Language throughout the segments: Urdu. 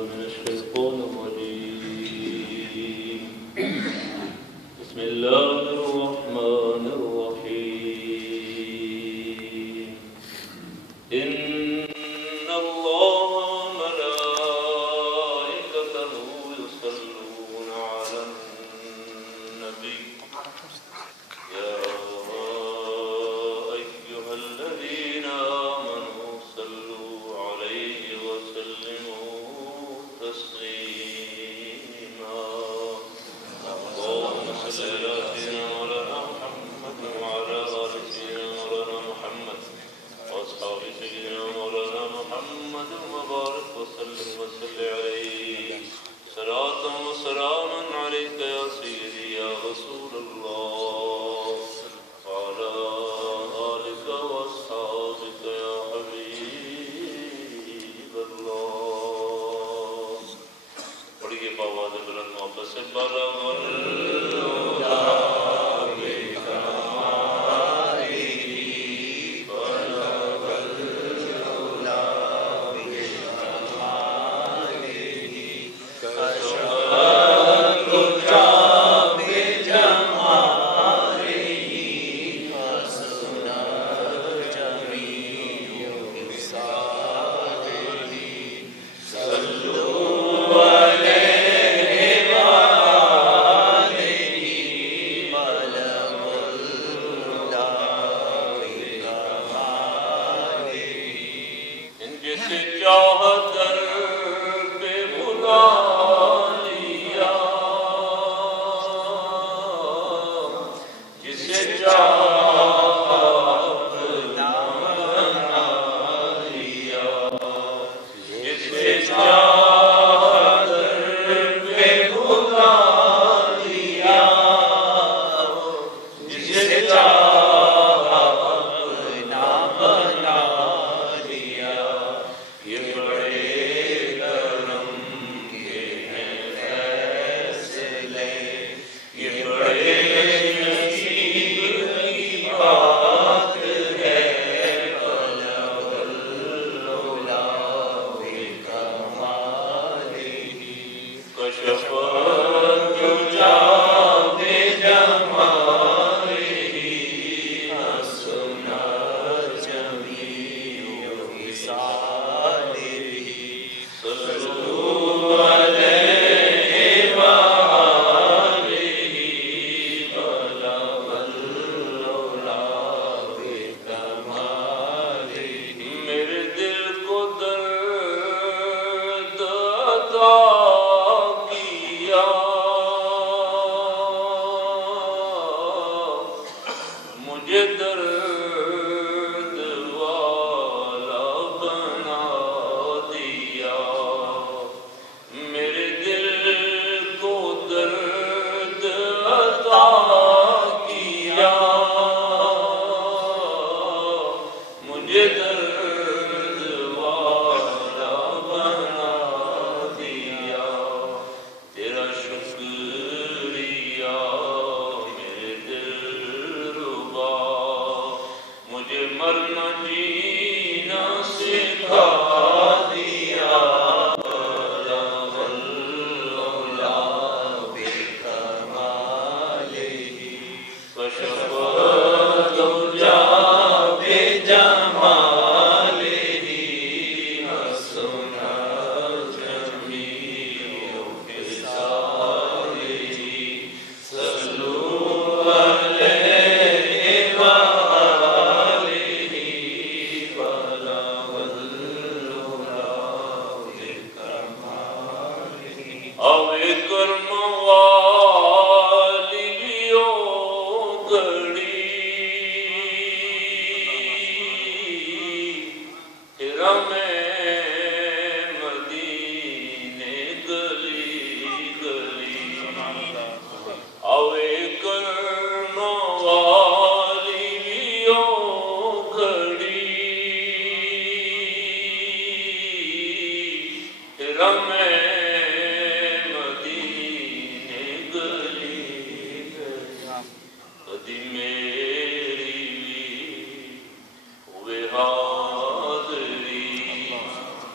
من الشيطان الرجيم. بسم الله الرحمن الرحيم. إن الله وملائكته يصلون على النبي يا أيها الذين آمنوا صلوا عليه وسلموا تسليما. اللهم صل على سيدنا مولانا محمد وعلى آل سيدنا مولانا محمد وأصحاب سيدنا مولانا محمد وبارك وسلم عليه صلاة وسلاما عليك يا سيدي يا رسول الله وعلى آلك وأصحابك يا حبيب الله. پڑھیے بآواز بلند محبت سے بلغ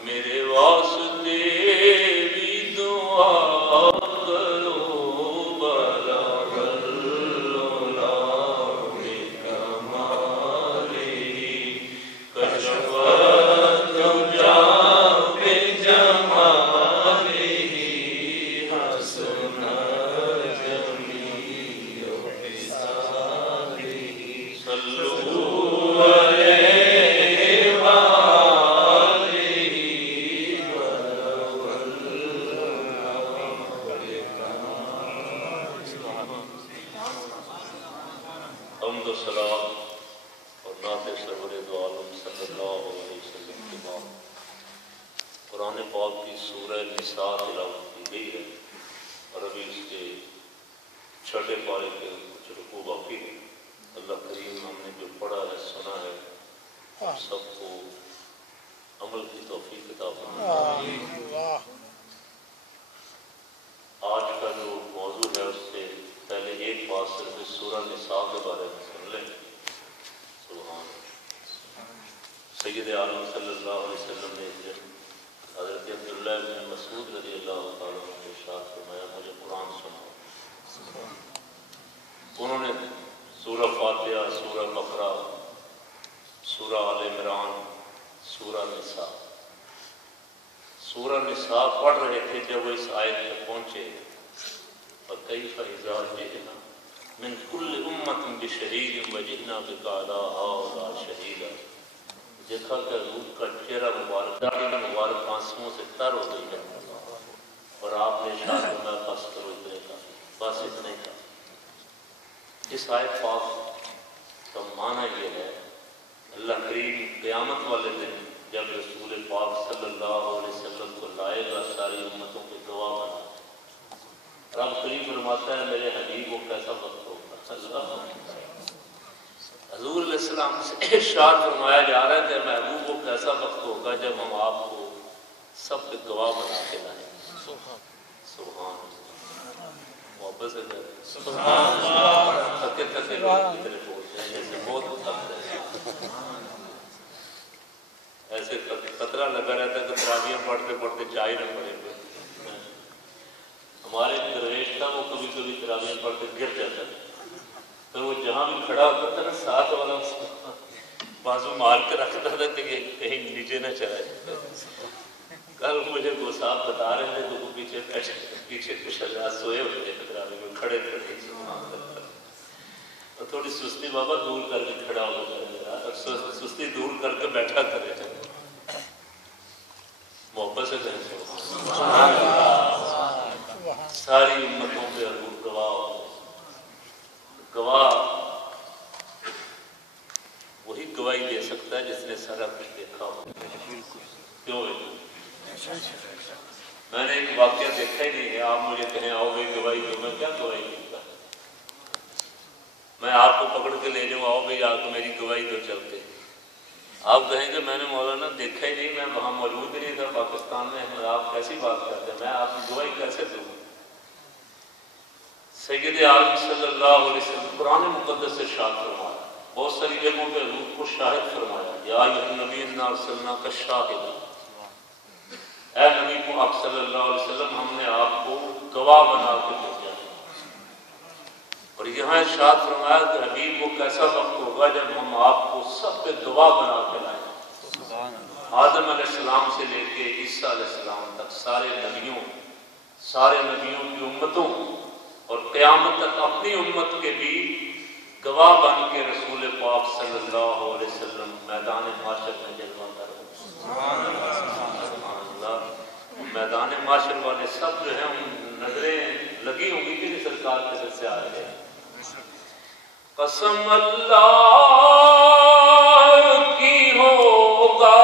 میرے واسطے سورہ نساء تلاوت کی گئی ہے اور ابھی اس کے چھٹے پارے کے کچھ رکوع باقی ہے. اللہ کریم ہم نے جو پڑھا ہے سنا ہے سب کو عمل کی توفیق عطا فرمائے. آج کا جو موضوع ہے اس سے پہلے ایک بات صرف اس سورہ نساء کے بارے میں سن لیں. سبحان سید عالم صلی اللہ علیہ وسلم نے ایک دن حضرت عبداللہ بن مسعود رضی اللہ تعالیٰ عنہ کو ارشاد فرمایا مجھے قرآن سناؤ. انہوں نے سورہ فاتحہ، سورہ بقرہ، سورہ آل عمران، سورہ نساء پڑھ رہے تھے. جب وہ اس آیت تک پہنچے فَكَيْفَ إِذَا جِئْنَا مِنْ كُلِّ أُمَّةٍ بِشَهِيدٍ وَجِئْنَا بِكَ عَلَىٰ هَٰؤُلَاءِ شَهِيدًا. دیکھا کہ حضور کا چہرہ مبارک، داڑھی مبارک آنسوؤں سے تر ہو گئی ہے اور آپ نے ارشاد فرمایا بس کرو اتنے کا، بس اتنے کا. اس آیت پاک کا معنی یہ ہے اللہ کریم قیامت والے دن جب رسول پاک صلی اللہ علیہ وسلم کو لائے گا ساری امتوں کے گواہ بنا. رب کریم فرماتا ہے میرے حبیب کو کیسا وقت ہوگا. حضور علیہ السلام سے ارشاد فرمایا جا رہا ہے کہ محبوب کو کیسا وقت ہوگا جب ہم آپ کو سب کے گواہ بنا کے لائیں. سبحان محبت سے تھکے تھکے لوگ کتنے بولتے ہیں جیسے بہت تھک رہے ایسے خطرہ لگا رہتا ہے کہ تراویحیں پڑھتے پڑھتے چائے نہ پڑے گے. ہمارے ایک درویش تھا وہ کبھی کبھی تراویحیں پڑھتے گر جاتا تھا پھر وہ جہاں بھی کھڑا ہوتا تھا نا ساتھ والا اس کو بازو مار کے رکھتا تھا کہ کہیں نیچے نہ چلا جائے. کل مجھے وہ صاحب بتا رہے تھے تو وہ پیچھے کچھ حضرات سوئے ہوئے تھے تراویح میں کھڑے کھڑے اور تھوڑی سستی بابا دور کر کے کھڑا ہو جائے، سستی دور کر کے بیٹھا کرے محبت سے ساری امتوں پہ حضور گواہ وہی گواہی دے سکتا ہے جس نے سارا کچھ دیکھا ہو. کیوں میں نے ایک واقعہ دیکھا ہی نہیں ہے، آپ مجھے کہیں آؤ گئی گواہی دو، میں کیا گواہی دیتا. میں آپ کو پکڑ کے لے جاؤں آؤ بھائی آپ کو میری گواہی دو چلتے. آپ کہیں گے میں نے مولانا دیکھا ہی نہیں، میں وہاں موجود ہی نہیں تھا پاکستان میں، آپ کیسی بات کرتے ہیں، میں آپ کی گواہی کیسے دوں. سید عالم صلی اللہ علیہ وسلم قرآن مقدس سے ارشاد فرمایا، بہت ساری جگہوں پہ حضور کو شاہد فرمایا. یا ایھا النبی انا ارسلناک شاہدا، اے نبی کو آپ صلی اللہ علیہ وسلم ہم نے آپ کو گواہ بنا کے بھیجا. اور یہاں ارشاد فرمایا کہ حبیب وہ کیسا وقت ہوگا جب ہم آپ کو سب پہ گواہ بنا کے لائیں. آدم علیہ السلام سے لے کے عیسیٰ علیہ السلام تک سارے نبیوں کی امتوں اور قیامت تک اپنی امت کے بھی گواہ بن کے رسول پاک صلی اللہ علیہ وسلم میدان معاشر میں جلوہ کر رہے ہیں. سبحان اللہ. میدان معاشر والے سب جو ہیں ان نظریں لگی ہوں گی کہ سرکار کے سر سے آ رہے ہیں. قسم اللہ کی ہوگا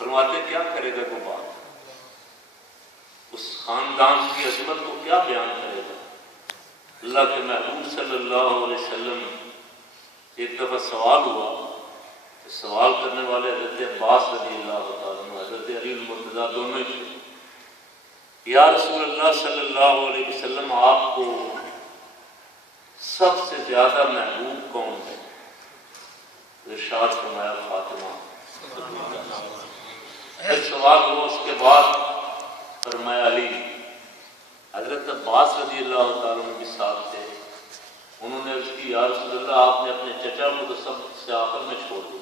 فرماتے کیا کرے گا وہ بات، اس خاندان کی عظمت کو کیا بیان کرے گا؟ اللہ کے محبوب صلی اللہ علیہ وسلم ایک دفعہ سوال ہوا، سوال کرنے والے حضرت عباس رضی اللہ تعالیٰ عنہ، حضرت علی المرتضیٰ دونوں ہی تھے۔ یا رسول اللہ صلی اللہ علیہ وسلم آپ کو سب سے زیادہ محبوب کون ہے؟ ارشاد فرمایا فاطمہ۔ پھر سوال ہوا اس کے بعد فرمایا علی۔ حضرت عباس رضی اللہ تعالیٰ عنہ کے ساتھ تھے، انہوں نے عرض کی یا رسول اللہ آپ نے اپنے چچا کو تو سب سے آخر میں چھوڑ دیا،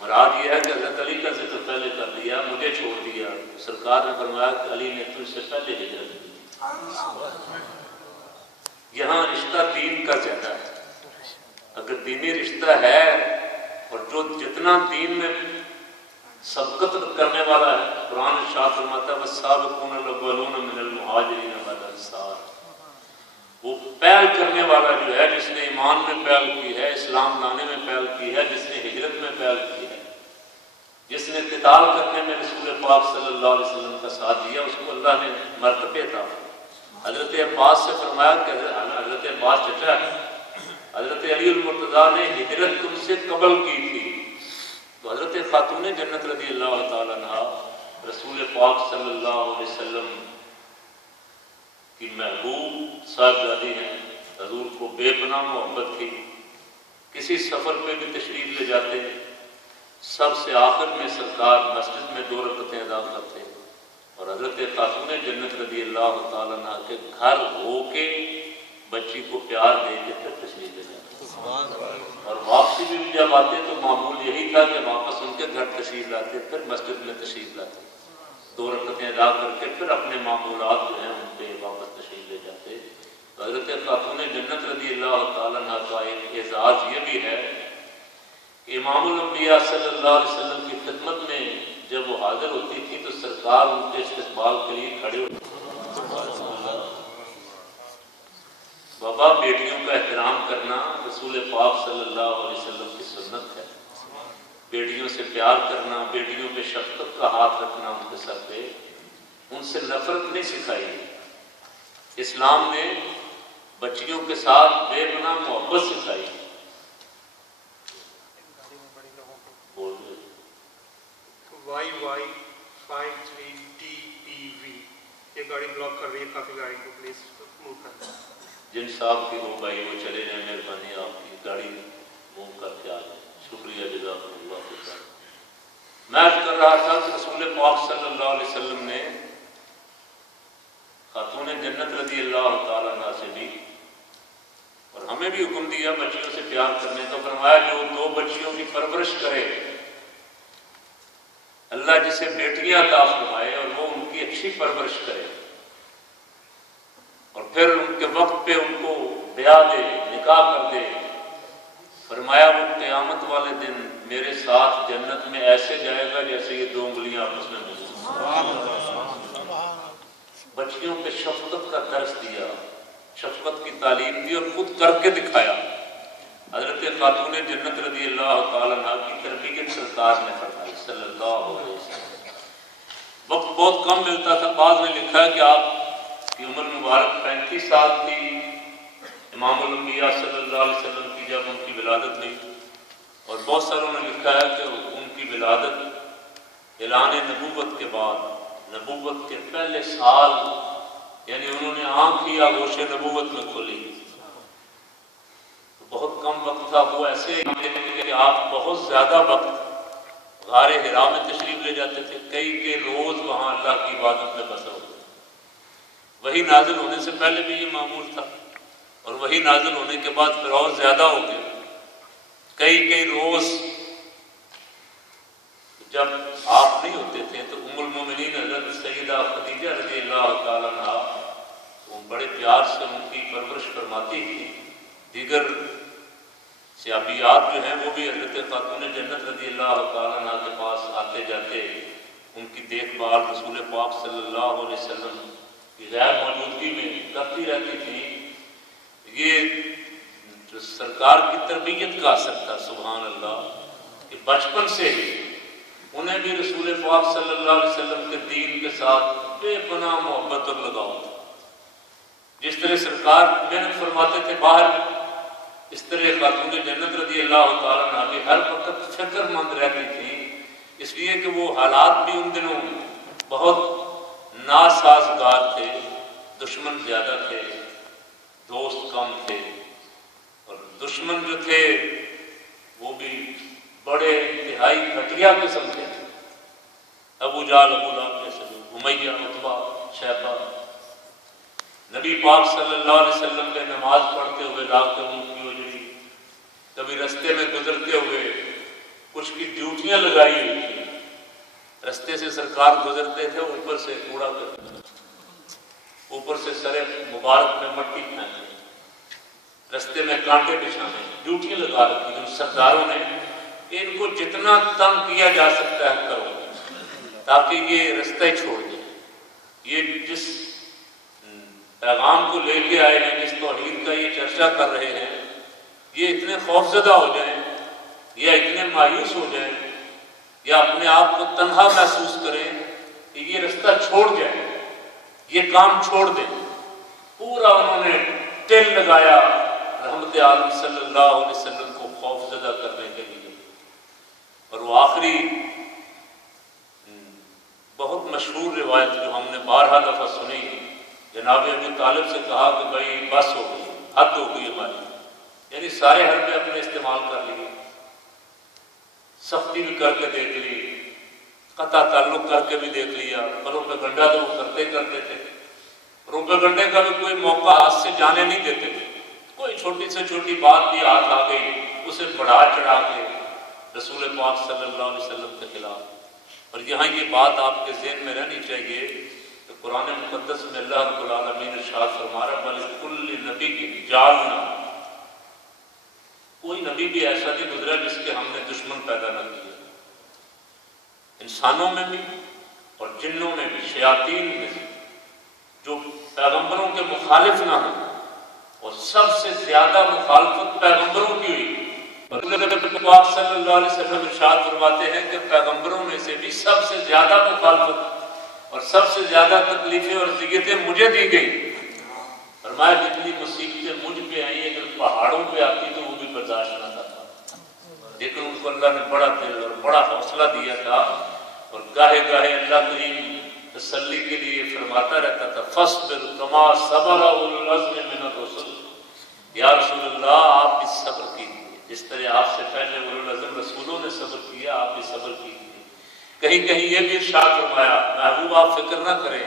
مراد یہ ہے کہ حضرت علی کا ذکر پہلے کر دیا، مجھے چھوڑ دیا۔ سرکار نے فرمایا کہ علی نے تجھ سے پہلے ہجرت کی۔ یہاں رشتہ دین کا زیادہ ہے، اگر دینی رشتہ ہے اور جو جتنا دین میں سبقت کرنے والا ہے، قرآن ارشاد فرماتا ہے والسابقون الاولون من المہاجرین والانصار، وہ پہل کرنے والا جو ہے، جس نے ایمان میں پہل کی ہے، اسلام لانے میں پہل کی ہے، جس نے ہجرت میں پہل کی ہے، جس نے قتال کرنے میں رسول پاک صلی اللہ علیہ وسلم کا ساتھ دیا، اس کو اللہ نے مرتبے عطا فرمائے۔ حضرت عباس سے فرمایا کہ حضرت عباس چچا ہے، حضرت علی المرتضیٰ نے ہجرت تم سے قبل کی تھی، تو حضرت خاتون جنت رضی اللہ تعالیٰ عنہ رسول پاک صلی اللہ علیہ وسلم کی محبوب صاحبزادی ہیں، حضور کو بے پناہ محبت تھی، کسی سفر پہ بھی تشریف لے جاتے، سب سے آخر میں سرکار مسجد میں 2 رکعتیں ادا کرتے، اور حضرت خاتون جنت رضی اللہ تعالیٰ عنہ کے گھر ہو کے بچی کو پیار دے کے پھر تشریف لے جاتے، اور واپسی بھی جب آتے تو معمول یہی تھا کہ واپس ان کے گھر تشریف لاتے، پھر مسجد میں تشریف لاتے، 2 رکعتیں ادا کر کے پھر اپنے معمولات جو ہیں ان پہ واپس تشریف لے جاتے۔ تو حضرت خاتون جنت رضی اللہ تعالیٰ عنہ کا ایک اعزاز یہ بھی ہے کہ امام الانبیاء صلی اللہ علیہ وسلم کی خدمت میں جب وہ حاضر ہوتی تھی تو سرکار ان کے استقبال کے لیے کھڑے ہوتے۔ بابا بیٹیوں کا احترام کرنا رسول پاک صلی اللہ علیہ وسلم کی سنت ہے، بیٹیوں سے پیار کرنا، بیٹیوں پہ شفقت کا ہاتھ رکھنا ان کے سر پہ، ان سے نفرت نہیں سکھائی۔ اسلام نے بچیوں کے ساتھ بے پناہ محبت سکھائی۔ YY53TPV یہ گاڑی بلاک کر رہی ہے، کافی گاڑی کو پلیز موو کریں۔ جن صاحب کی ہو بھائی وہ چلے جائیں، مہربانی آپ کی گاڑی موو کر کے آ جائیں، شکریہ جزاکم اللہ خیر۔ میں عرض کر رہا تھا کہ رسول پاک صلی اللہ علیہ وسلم نے خاتون جنت رضی اللہ تعالیٰ عنہ سے بھی اور ہمیں بھی حکم دیا بچیوں سے پیار کرنے کا، فرمایا جو 2 بچیوں کی پرورش کرے اللہ جسے بیٹیاں عطا فرمائے اور وہ ان کی اچھی پرورش کرے اور پھر ان کے وقت پہ ان کو بیاہ دے، نکاح کر دے، فرمایا وہ قیامت والے دن میرے ساتھ جنت میں ایسے جائے گا جیسے یہ 2 انگلیاں آپس میں ملیں۔ بچیوں پہ شفقت کا درس دیا، شفقت کی تعلیم دی اور خود کر کے دکھایا۔ حضرت خاتون جنت رضی اللہ تعالیٰ عنہ کی تربیت سرکار نے فرمائی صلی اللہ علیہ وسلم۔ وقت بہت کم ملتا تھا، بعض نے لکھا ہے کہ آپ کی عمر مبارک 35 سال تھی امام الانبیاء صلی اللہ علیہ وسلم کی جب ان کی ولادت ہوئی، اور بہت ساروں نے لکھا ہے کہ ان کی ولادت اعلان نبوت کے بعد، نبوت کے پہلے سال، یعنی انہوں نے آنکھ ہی آغوش نبوت میں کھولی، بہت کم وقت تھا۔ وہ ایسے کہ آپ بہت زیادہ وقت غار حرا میں تشریف لے جاتے تھے، کئی روز وہاں اللہ کی عبادت میں بسر ہوتے۔ وہی نازل ہونے سے پہلے بھی یہ معمول تھا، اور وہی نازل ہونے کے بعد پھر اور زیادہ ہو گیا۔ کئی روز جب آپ نہیں ہوتے تھے تو ام المومنین حضرت سیدہ خدیجہ رضی اللہ تعالیٰ عنہ وہ بڑے پیار سے ان کی پرورش فرماتی تھی۔ دیگر صحابیات جو ہیں وہ بھی حضرت خاتون جنت رضی اللہ تعالیٰ عنہ کے پاس آتے جاتے، ان کی دیکھ بھال رسول پاک صلی اللہ علیہ وسلم کی غیر موجودگی میں کرتی رہتی تھی۔ یہ جو سرکار کی تربیت کا اثر تھا، سبحان اللہ، کہ بچپن سے ہی انہیں بھی رسول پاک صلی اللہ علیہ وسلم کے دین کے ساتھ بے پناہ محبت اور لگاؤ تھا۔ جس طرح سرکار محنت فرماتے تھے باہر، اس طرح خاتون جنت رضی اللہ تعالیٰ عنہ بھی ہر وقت فکر مند رہتی تھی، اس لیے کہ وہ حالات بھی ان دنوں بہت ناسازگار تھے، دشمن زیادہ تھے، دوست کم تھے، اور دشمن جو تھے وہ بھی بڑے انتہائی گھٹیا قسم کے تھے۔ ابو جہل، ابو لہب جیسے لوگ، امیہ، عتبہ، شیبہ، نبی پاک صلی اللہ علیہ وسلم پہ نماز پڑھتے ہوئے لا کے منہ کی اجڑی، کبھی رستے میں گزرتے ہوئے کچھ کی ڈیوٹیاں لگائی ہوئی تھی، رستے سے سرکار گزرتے تھے، اوپر سے کوڑا کرتے، اوپر سے سر مبارک میں مٹی پھینکتے، رستے میں کانٹے بچھانے، ڈیوٹیاں لگا رکھی جو سرداروں نے، ان کو جتنا تنگ کیا جا سکتا ہے کرو تاکہ یہ رستہ ہی چھوڑ دیں۔ یہ جس پیغام کو لے کے آئے ہیں، جس توحید کا یہ چرچا کر رہے ہیں، یہ اتنے خوفزدہ ہو جائیں یا اتنے مایوس ہو جائیں یا اپنے آپ کو تنہا محسوس کریں کہ یہ رستہ چھوڑ جائیں، یہ کام چھوڑ دیں، پورا انہوں نے ٹیل لگایا رحمت عالم صلی اللہ علیہ وسلم کو خوفزدہ کرنے کے لیے۔ اور وہ آخری بہت مشہور روایت جو ہم نے بارہا دفعہ سنی، جناب ابو طالب سے کہا کہ بھائی بس ہو گئی، حد ہو گئی ہماری، یعنی سارے حربے اپنے استعمال کر لیے، سختی بھی کر کے دیکھ لی، قطع تعلق کر کے بھی دیکھ لیا، پروپیگنڈا تو وہ کرتے تھے، پروپیگنڈے کا بھی کوئی موقع ہاتھ سے جانے نہیں دیتے تھے، کوئی چھوٹی سے چھوٹی بات بھی ہاتھ آ گئی اسے بڑھا چڑھا کے رسول پاک صلی اللہ علیہ وسلم کے خلاف۔ اور یہاں یہ بات آپ کے ذہن میں رہنی چاہیے کہ قرآن مقدس میں اللہ رب العالمین ارشاد فرما رہا ہے وَلِكُلِّ نَبِيٍّ جَعَلْنَا، کوئی نبی بھی ایسا نہیں گزرا جس کے ہم نے دشمن پیدا نہ کیے، انسانوں میں بھی اور جنوں میں بھی، شیاطین میں بھی، جو پیغمبروں کے مخالف نہ ہوں، اور سب سے زیادہ مخالفت پیغمبروں کی ہوئی۔ پاک صلی اللہ علیہ وسلم ارشاد فرماتے ہیں کہ پیغمبروں میں سے بھی سب سے زیادہ مخالفت اور سب سے زیادہ تکلیفیں اور اذیتیں مجھے دی گئی۔ فرمایا جتنی مصیبتیں مجھ پہ آئیں اگر پہاڑوں پہ آتی تو وہ بھی برداشت نہ تھا، لیکن ان کو اللہ نے بڑا دل اور بڑا حوصلہ دیا تھا، اور گاہے گاہے اللہ کریم تسلی کے لیے فرماتا رہتا تھا فَاصْبِرْ كَمَا صَبَرَ أُولُو الْعَزْمِ مِنَ الرُّسُلِ، یا رسول اللہ آپ بھی صبر کیجیے جس طرح آپ سے پہلے اولو العزم رسولوں نے صبر کیا، آپ بھی صبر کیجیے۔ کہیں کہیں یہ بھی ارشاد فرمایا محبوب آپ فکر نہ کریں،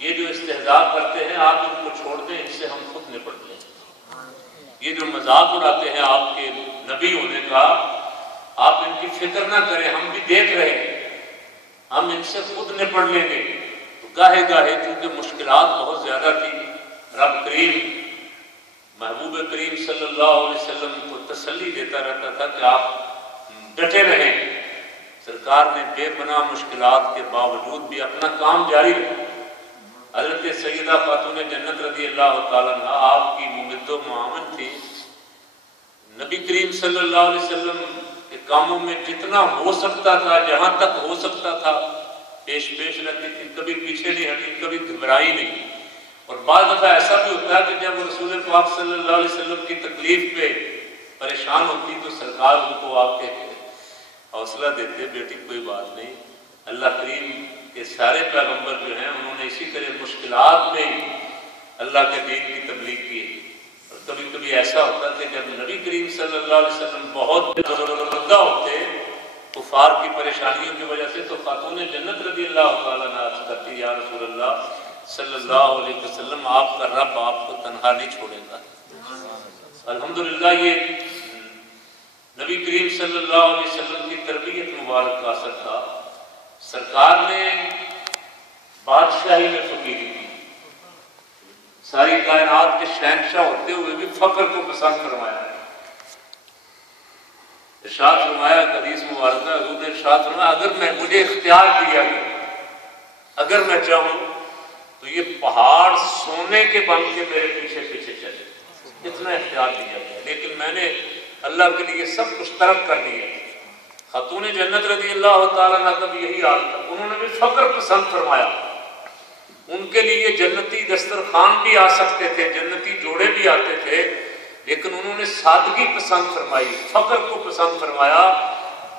یہ جو استہزاء کرتے ہیں آپ ان کو چھوڑ دیں، ان سے ہم خود نپٹ لیں۔ یہ جو مذاق اڑاتے ہیں آپ کے نبی ہونے کا، آپ ان کی فکر نہ کریں، ہم بھی دیکھ رہے ہیں، ہم ان سے خود نپٹ لیں گے۔ تو گاہے گاہے چونکہ مشکلات بہت زیادہ تھی، رب کریم محبوب کریم صلی اللہ علیہ وسلم کو تسلی دیتا رہتا تھا کہ آپ ڈٹے رہیں۔ سرکار نے بے پناہ مشکلات کے باوجود بھی اپنا کام جاری رکھا۔ حضرت سیدہ خاتون جنت رضی اللہ تعالیٰ عنہ آپ کی ممد و معاون تھی، نبی کریم صلی اللہ علیہ وسلم کے کاموں میں جتنا ہو سکتا تھا، جہاں تک ہو سکتا تھا پیش رہتی تھی، کبھی پیچھے نہیں ہٹی، کبھی گھبرائی نہیں۔ اور بعض دفعہ ایسا بھی ہوتا ہے کہ جب رسول پاک صلی اللہ علیہ وسلم کی تکلیف پہ پریشان ہوتی تو سرکار ان کو آپ کے حوصلہ دیتے، بیٹی کوئی بات نہیں، اللہ کریم کے سارے پیغمبر جو ہیں انہوں نے اسی طرح مشکلات میں اللہ کے دین کی تبلیغ کی۔ اور کبھی کبھی ایسا ہوتا کہ جب نبی کریم صلی اللہ علیہ وسلم بہت زدہ ہوتے کفار کی پریشانیوں کی وجہ سے، تو خاتون جنت رضی اللہ تعالیٰ عنہ عرض کرتی یا رسول اللہ صلی اللہ علیہ وسلم آپ کا رب آپ کو تنہا نہیں چھوڑے گا۔ الحمدللہ یہ نبی کریم صلی اللہ علیہ وسلم کی تربیت مبارک کا اثر تھا۔ سرکار نے بادشاہی میں فقیری کی، ساری کائنات کے شہنشاہ ہوتے ہوئے بھی فقر کو پسند فرمایا۔ ارشاد فرمایا حدیث مبارکہ حضور نے ارشاد فرمایا اگر مجھے اختیار دیا گیا، اگر میں چاہوں تو یہ پہاڑ سونے کے بن کے میرے پیچھے پیچھے چلے، اتنا اختیار دیا گیا، لیکن میں نے اللہ کے لیے سب کچھ ترک کر دیا۔ خاتون جنت رضی اللہ تعالیٰ عنہ کا بھی یہی حال تھا، انہوں نے بھی فقر پسند فرمایا. ان کے لیے جنتی دسترخوان بھی آ سکتے تھے، جنتی جوڑے بھی آتے تھے، لیکن انہوں نے سادگی پسند فرمائی، فقر کو پسند فرمایا.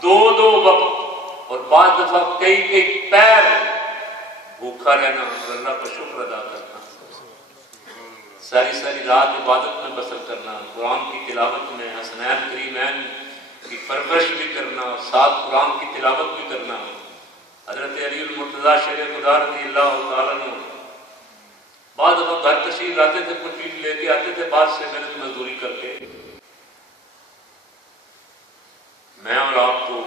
دو وقت اور بعض دفعہ کئی پیر بھوکا رہنا اور اللہ کا شکر ادا کرنا، ساری رات عبادت میں بسر کرنا، قرآن کی تلاوت میں، حسنین کریمین کی پرورش بھی کرنا، ساتھ قرآن کی تلاوت بھی کرنا. حضرت علی المرتضیٰ شیر خدا رضی اللہ تعالیٰ عنہ بعض دفعہ گھر تشریف لاتے تھے، کچھ چیز لے کے آتے تھے بعد سے محنت مزدوری کر کے. میں اور آپ تو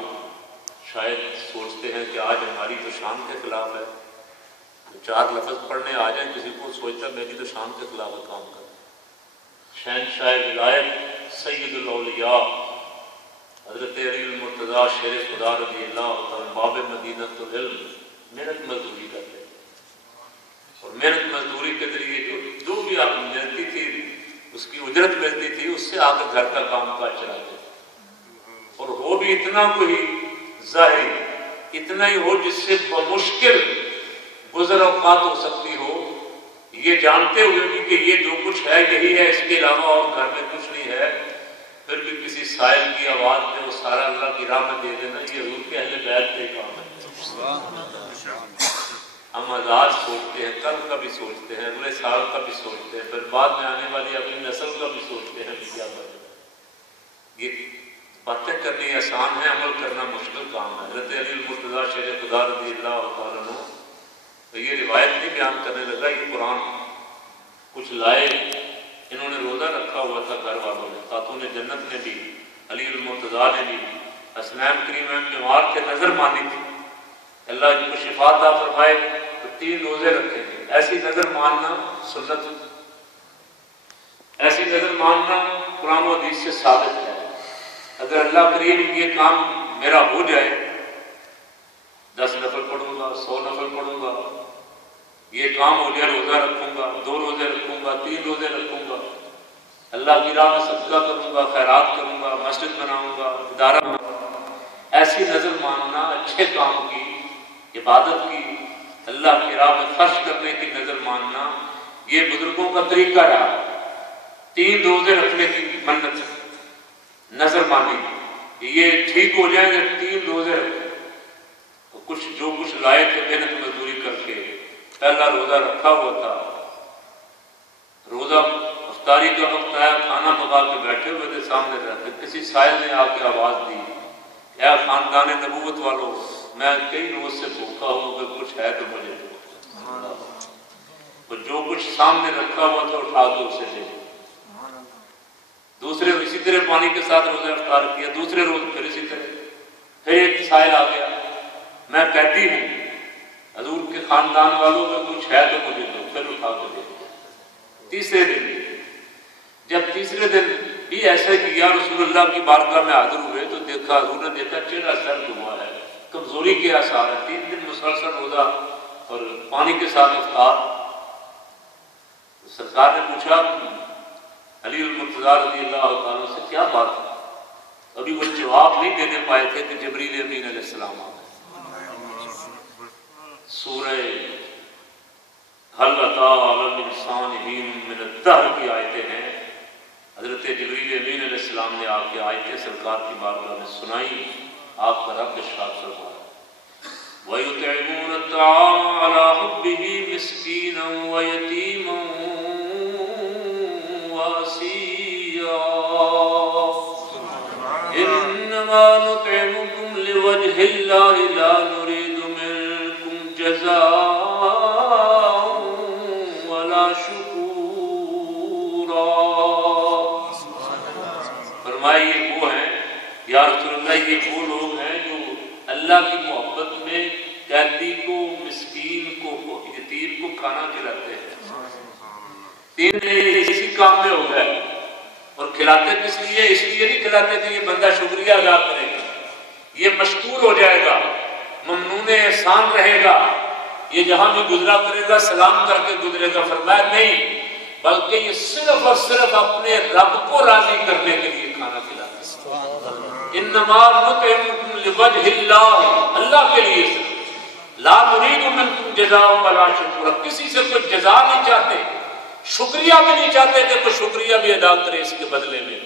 شاید سوچتے ہیں کہ آج ہماری تو شان کے خلاف ہے، چار لفظ پڑھنے آ جائیں کسی کو سوچتا میری تو شان کے خلاف ہے کام کر. شہنشاہ ولایت سید الاولیاء حضرت علی المرتضیٰ شیر خدا رضی اللہ تعالیٰ باب مدینۃ العلم محنت مزدوری کرتے اور محنت مزدوری کے ذریعے جو بھی آپ ملتی تھی اس کی اجرت ملتی تھی، اس سے آگے گھر کا کام کاج چلاتے اور وہ بھی اتنا کوئی ظاہری، اتنا ہی ہو جس سے بمشکل گزر اوقات ہو سکتی ہو، یہ جانتے ہوئے بھی کہ یہ جو کچھ ہے یہی ہے، اس کے علاوہ اور گھر میں کچھ نہیں ہے، پھر بھی کسی سائل کی آواز پہ وہ سارا اللہ کی راہ میں دے دینا، یہ حضور کے اہل بیت کے کام ہے. ہم آزاد سوچتے ہیں، کل کا بھی سوچتے ہیں، اگلے سال کا بھی سوچتے ہیں، پھر بعد میں آنے والی اپنی نسل کا بھی سوچتے ہیں کہ کیا بنے. یہ باتیں کرنی آسان ہے، عمل کرنا مشکل کام ہے. حضرت علی المرتضیٰ شیر خدا رضی اللہ تعالیٰ عنہ تو یہ روایت نہیں بیان کرنے لگا، یہ قرآن کچھ لائے، انہوں نے روزہ رکھا ہوا تھا گھر والوں نے، خاتون جنت نے بھی، علی المرتضیٰ نے بھی، حسنین کریمین بیمار کے نظر مانی تھی، اللہ جن کو شفا عطا فرمائے تو 3 روزے رکھے تھے. ایسی نظر ماننا سنت، ایسی نظر ماننا قرآن و حدیث سے ثابت ہے. اگر اللہ کریم یہ کام میرا ہو جائے، 10 نفل پڑھوں گا، 100 نفل پڑھوں گا، یہ کام ہو جائے، روزہ رکھوں گا، 2 روزے رکھوں گا، 3 روزے رکھوں گا، اللہ کی راہ میں صدقہ کروں گا، خیرات کروں گا، مسجد بناؤں گا، ادارہ بناؤں گا. ایسی نظر ماننا، اچھے کام کی، عبادت کی، اللہ کی راہ میں خرچ کرنے کی نظر ماننا، یہ بزرگوں کا طریقہ رہا. 3 روزے رکھنے کی منت نظر مانی، یہ ٹھیک ہو جائیں گے 3 روزے رکھیں. کچھ جو کچھ لائے تھے محنت مزدوری کر کے، پہلا روزہ رکھا ہوا تھا، روزہ افطاری کا وقت آیا، کھانا پکا کے بیٹھے ہوئے تھے سامنے رہتے، کسی سائل نے آ کے آواز دی، اے خاندان نبوت والوں، میں کئی روز سے بھوکا ہوں، اگر کچھ ہے تو مجھے دو. جو کچھ سامنے رکھا ہوا تھا اٹھا کے اسے دے. دوسرے اسی طرح پانی کے ساتھ روزہ افطار کیا، دوسرے روز پھر اسی طرح، پھر ایک سائل آ گیا، میں قیدی ہوں، حضور کے خاندان والوں میں کچھ ہے تو مجھے دو، پھر اٹھا کے دے. تیسرے دن، جب تیسرے دن بھی ایسا کیا، رسول اللہ کی بارگاہ میں حاضر ہوئے تو دیکھا، حضور نے دیکھا چہرہ سرد ہوا ہے، کمزوری کے آثار ہیں. 3 دن مسلسل روزہ اور پانی کے ساتھ افطار. سرکار نے پوچھا علی المرتضیٰ رضی اللہ تعالیٰ سے کیا بات ہے؟ ابھی وہ جواب نہیں دینے پائے تھے کہ جبریل امین علیہ السلام آ گئے. سورہ حل اتی علی الانسان حین من الدہر کی آیتیں ہیں. حضرت جبریل امین علیہ السلام نے آ کے آیتیں سرکار کی بارگاہ میں سنائی. آپ کا رب ارشاد فرمایا وَيُطْعِمُونَ الطَّعَامَ عَلَىٰ حُبِّهِ مِسْكِينًا وَيَتِيمًا إنما نطعمكم لوجه الله لا نريد منكم جزاء ولا شكورا. فرمائے یہ وہ ہیں یا رسول اللہ، یہ وہ لوگ ہیں جو اللہ کی محبت میں قیدی کو، مسکین کو، یتیم کو کھانا کھلاتے ہیں. 3 اسی کام میں ہو گئے. اور کھلاتے کس لیے؟ اس لیے نہیں کھلاتے کہ یہ بندہ شکریہ ادا کرے گا، یہ مشکور ہو جائے گا، ممنون احسان رہے گا، یہ جہاں بھی گزرا کرے گا سلام کر کے گزرے گا. فرمایا نہیں، بلکہ یہ صرف اور صرف اپنے رب کو راضی کرنے کے لیے کھانا کھلاتے ہیں. انما نطعمکم لوجہ اللہ، اللہ کے لیے صرف، لا نريد منکم جزاء ولا شکورا، کسی سے کوئی جزا نہیں چاہتے، شکریہ بھی نہیں چاہتے کہ کوئی شکریہ بھی ادا کرے اس کے بدلے میں۔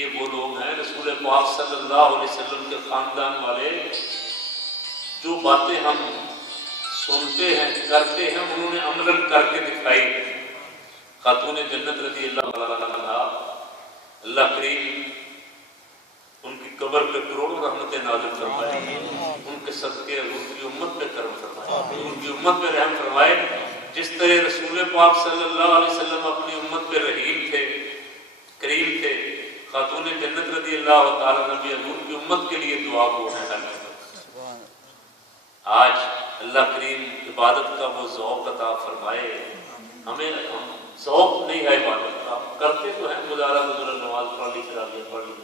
یہ وہ لوگ ہیں رسول پاک صلی اللہ علیہ وسلم کے خاندان والے، جو باتیں ہم سنتے ہیں کرتے ہیں انہوں نے عملاً کر کے دکھائی۔ خاتون جنت رضی اللہ عنہا، اللہ کریم ان کی قبر پہ کروڑوں رحمتیں نازل فرمائے، ان کے صدقے حضور کی امت پہ کرم فرمائے، حضور کی امت پہ رحم فرمائے۔ جس طرح رسول پاک صلی اللہ علیہ وسلم اپنی امت پہ رحیم تھے، کریم تھے، خاتون جنت رضی اللہ تعالیٰ نبی حضور کی امت کے لیے دعا کو ہے۔ آج اللہ کریم عبادت کا وہ ذوق عطا فرمائے ہمیں، ہم ذوق نہیں ہے عبادت کا، کرتے تو ہیں، گزارا گزرا نماز پڑھ لی، تراویح پڑھ لی،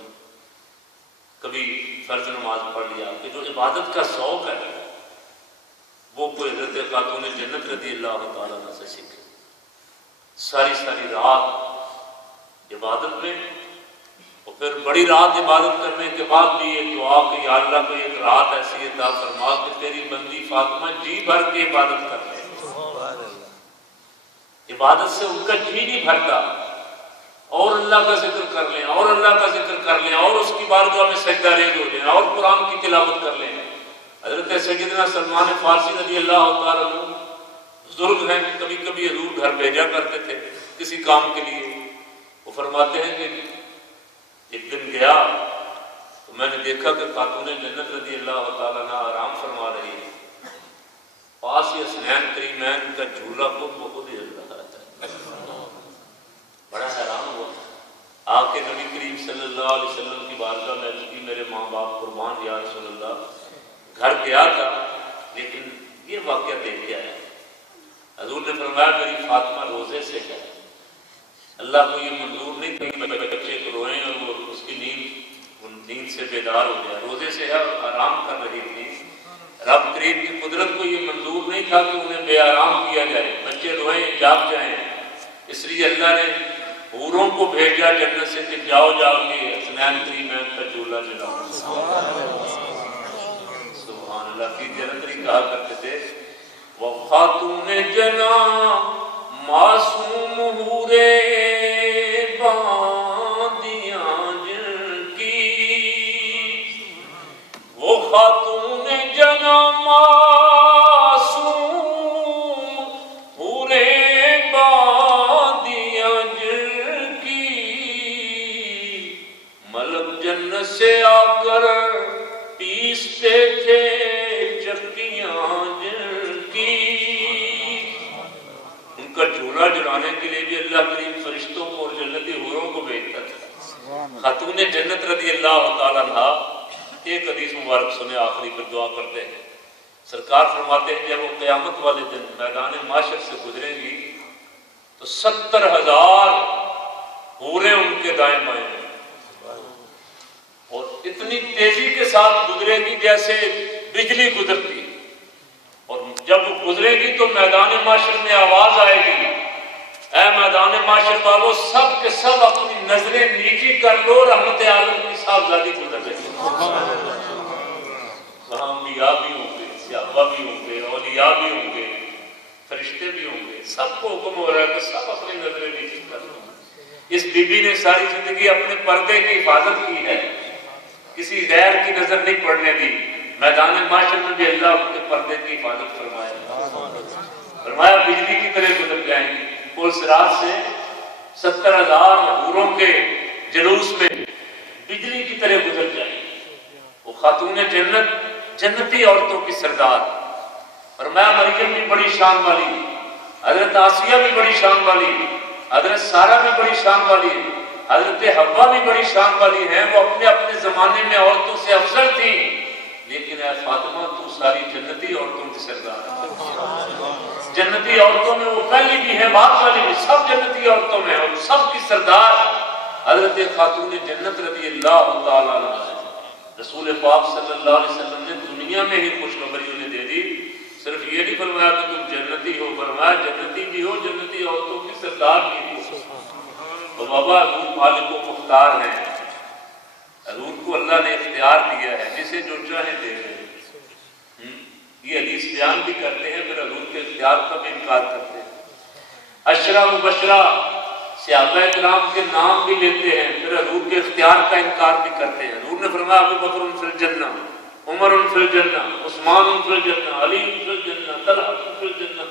کبھی فرض نماز پڑھ لیا، کہ جو عبادت کا ذوق ہے وہ کوئی حضرت خاتون جنت رضی اللہ تعالیٰ عنہ سے سیکھے۔ ساری ساری رات عبادت میں، اور پھر بڑی رات عبادت کرنے کے بعد بھی یہ دعا کہ یا اللہ کو ایک رات ایسی عطا فرما کہ تیری بندی فاطمہ جی بھر کے عبادت کر لے۔ عبادت سے ان کا جی نہیں بھرتا، اور اللہ کا ذکر کر لیں، اور اللہ کا ذکر کر لیں، اور اس کی بارگاہ میں سجدہ ریز ہو جائیں، اور قرآن کی تلاوت کر لیں۔ حضرت سیدنا سلمان فارسی رضی اللہ تعالیٰ عنہ بزرگ ہیں، کبھی کبھی حضور گھر بھیجا کرتے تھے کسی کام کے لیے۔ وہ فرماتے ہیں کہ ایک دن گیا تو میں نے دیکھا کہ خاتون جنت رضی اللہ تعالیٰ عنہ آرام فرما رہی ہے، پاس ہی حسنین کریمین کا جھولا خود بخود ہی ہل رہا ہے۔ بڑا حیران ہوا، آ کے نبی کریم صلی اللہ علیہ وسلم کی بارگاہ میں عرض کی میرے ماں باپ قربان یا رسول اللہ، گھر گیا تھا لیکن یہ واقعہ دیکھ کے آیا۔ حضور نے فرمایا میری فاطمہ روزے سے ہے، اللہ کو یہ منظور نہیں کہ بچے کو روئیں اور وہ اس کی نیند سے بیدار ہو جائے، روزے سے ہے اور آرام کر رہی تھی۔ رب کریم کی قدرت کو یہ منظور نہیں تھا کہ انہیں بے آرام کیا جائے، بچے روئیں جاگ جائیں، اس لیے اللہ نے حوروں کو بھیجا جنت سے کہ جاؤ جاؤ کے حسنین کریمین کا جھولا جلاؤ۔ سبحان اللہ کی جنتری کہا کرتے تھے وہ خاتون جنا معصوم حورے باندیاں جن کی، وہ خاتون جنا معصوم حورے باندیاں جن کی، ملک جنت سے آ کر پیستے تھے چکیاں جن کی۔ ان کا جھولا جلانے کے لیے بھی اللہ کریم فرشتوں کو اور جنتی حوروں کو بھیجتا تھا۔ خاتون جنت رضی اللہ تعالیٰ عنہ، ایک حدیث مبارک سنے آخری پر دعا کرتے ہیں۔ سرکار فرماتے ہیں جب وہ قیامت والے دن میدان معاشر سے گزریں گی تو 70,000 حوریں ان کے دائیں بائیں ہیں، اور اتنی تیزی کے ساتھ گزرے گی جیسے بجلی گزرتی، اور جب وہ گزرے گی تو میدان معاشر میں آواز آئے گی اے میدان معاشر والوں سب کے سب اپنی نظریں نیچی کر لو، رحمت عالم کی صاحبزادی گزر رہی ہے۔ وہاں انبیاء بھی ہوں گے، صحابہ بھی ہوں گے، اولیاء بھی ہوں گے، فرشتے بھی ہوں گے، سب کو حکم ہو رہا ہے کہ سب اپنی نظریں نیچی کر لو۔ اس بی بی نے ساری زندگی اپنے پردے کی حفاظت کی ہے، کسی غیر کی نظر نہیں پڑنے دی۔ میدان معاشر میں بھی اللہ ان کے پردے کی حفاظت فرمایا بجلی کی طرح گزر جائیں گے، پل صراط سے 70,000 حوروں کے جلوس میں بجلی کی طرح گزر جائیں گے۔ وہ خاتون جنت، جنتی عورتوں کی سردار، فرمایا مریم بھی بڑی شان والی، حضرت آسیہ بھی بڑی شان والی، حضرت سارہ بھی بڑی شان والی ہے، حضرت حوا بھی بڑی شان والی ہیں، وہ اپنے اپنے زمانے میں عورتوں سے افضل تھی، لیکن اے فاطمہ تو ساری جنتی عورتوں کی سردار ہے۔ جنتی عورتوں میں وہ پہلی بھی ہے، بعد والی بھی، سب جنتی عورتوں میں، اور سب کی سردار حضرت خاتون جنت رضی اللہ تعالیٰ عنہ۔ رسول پاک صلی اللہ علیہ وسلم نے دنیا میں ہی خوشخبری انہیں دے دی، صرف یہ نہیں فرمایا کہ تم جنتی ہو، فرمایا جنتی بھی ہو، جنتی عورتوں کی سردار بھی ہو۔ تو بابا حضور مالک و مختار ہیں، حضور کو اللہ نے اختیار دیا ہے، جسے جو چاہے دے دیں۔ یہ حدیث بیان بھی کرتے ہیں، پھر حضور کے اختیار کا بھی انکار کرتے ہیں۔ عشرہ مبشرہ صحابہ کرام کے نام بھی لیتے ہیں، پھر حضور کے اختیار کا انکار بھی کرتے ہیں۔ حضور نے فرمایا ابو بکر فی الجنہ، عمر فی الجنہ، عثمان فی الجنہ، علی فی الجنہ، طلحہ فی الجنہ۔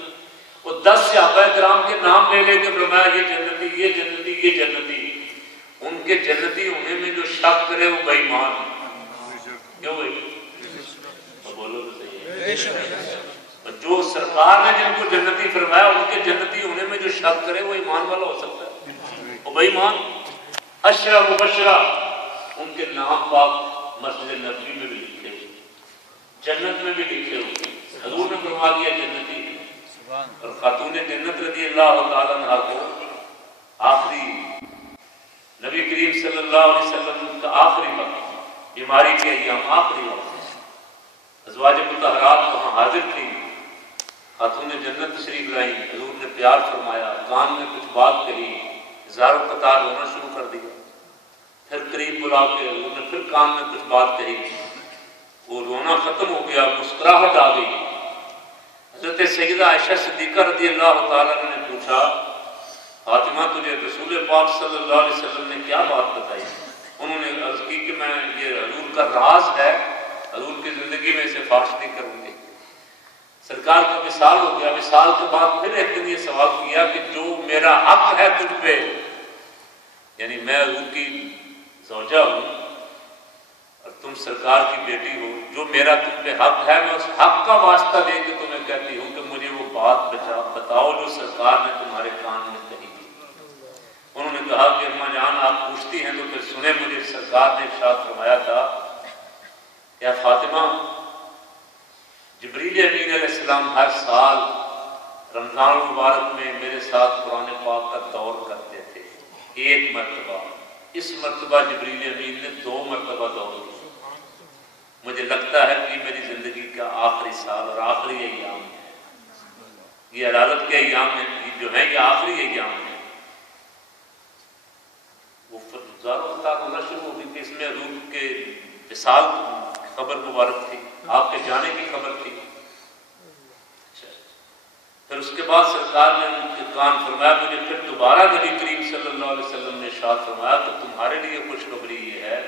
وہ 10 صحابہ کرام کے نام لے لے کے فرمایا یہ جنتی، یہ جنتی، یہ جنتی۔ ان کے جنتی ہونے میں جو شک کرے وہ بے ایمان ہے۔ کیوں بھائی؟ بولو تو صحیح۔ جو سرکار نے جن کو جنتی فرمایا ان کے جنتی ہونے میں جو شک کرے وہ ایمان والا ہو سکتا ہے؟ وہ بے ایمان۔ عشرہ مبشرہ ان کے نام پاک مسجد نبوی میں بھی لکھے ہوئے، جنت میں بھی لکھے ہوئے۔ حضور نے فرما دیا جنتی ہے۔ اور خاتون جنت رضی اللہ تعالیٰ عنہا کو آخری نبی کریم صلی اللہ علیہ وسلم کا آخری وقت، بیماری کے ایام آخری وقت، ازواج مطہرات وہاں حاضر تھیں، خاتون جنت تشریف لائی، حضور نے پیار فرمایا، کان میں کچھ بات کہی، ہزاروں قطار رونا شروع کر دیا۔ پھر قریب بلا کے حضور نے پھر کان میں کچھ بات کہی، وہ رونا ختم ہو گیا، مسکراہٹ آ گئی۔ حضرت سیدہ عائشہ صدیقہ رضی اللہ تعالیٰ عنہ نے پوچھا فاطمہ تجھے رسول پاک صلی اللہ علیہ وسلم نے کیا بات بتائی؟ انہوں نے عرض کی کہ میں یہ حضور کا راز ہے، حضور کی زندگی میں اسے فاش نہیں کروں گی۔ سرکار کا وصال ہو گیا، وصال کے بعد پھر ایک دن یہ سوال کیا کہ جو میرا حق ہے تجھ پہ، یعنی میں حضور کی زوجہ ہوں اور تم سرکار کی بیٹی ہو، جو میرا تم پہ حق ہے میں اس حق کا واسطہ دے کے تمہیں کہتی ہوں کہ مجھے وہ بات بتاؤ جو سرکار نے تمہارے کان میں کہی تھی۔ انہوں نے کہا کہ اماں جان آپ پوچھتی ہیں تو پھر سنیں، مجھے سرکار نے ارشاد فرمایا تھا یا فاطمہ جبریل امین علیہ السلام ہر سال رمضان المبارک میں میرے ساتھ قرآن پاک کا دور کرتے تھے، ایک مرتبہ۔ اس مرتبہ جبریل امین نے 2 مرتبہ دور کیا۔ مجھے لگتا ہے کہ میری زندگی کا آخری سال اور آخری ایام ہے، یہ عدالت کے ایام جو ہیں یہ آخری ایام ہیں۔ وہ ہزاروں قطار ہونا شروع ہو گئی تھی، اس میں حضور کے وصال خبر مبارک تھی، آپ کے جانے کی خبر تھی۔ پھر اس کے بعد سرکار نے ان کے کان فرمایا، مجھے پھر دوبارہ نبی کریم صلی اللہ علیہ وسلم نے ارشاد فرمایا کہ تمہارے لیے خوشخبری یہ ہے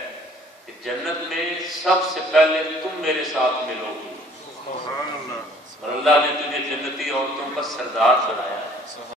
کہ جنت میں سب سے پہلے تم میرے ساتھ ملو گی، اور اللہ نے تجھے جنتی عورتوں کا سردار بنایا ہے۔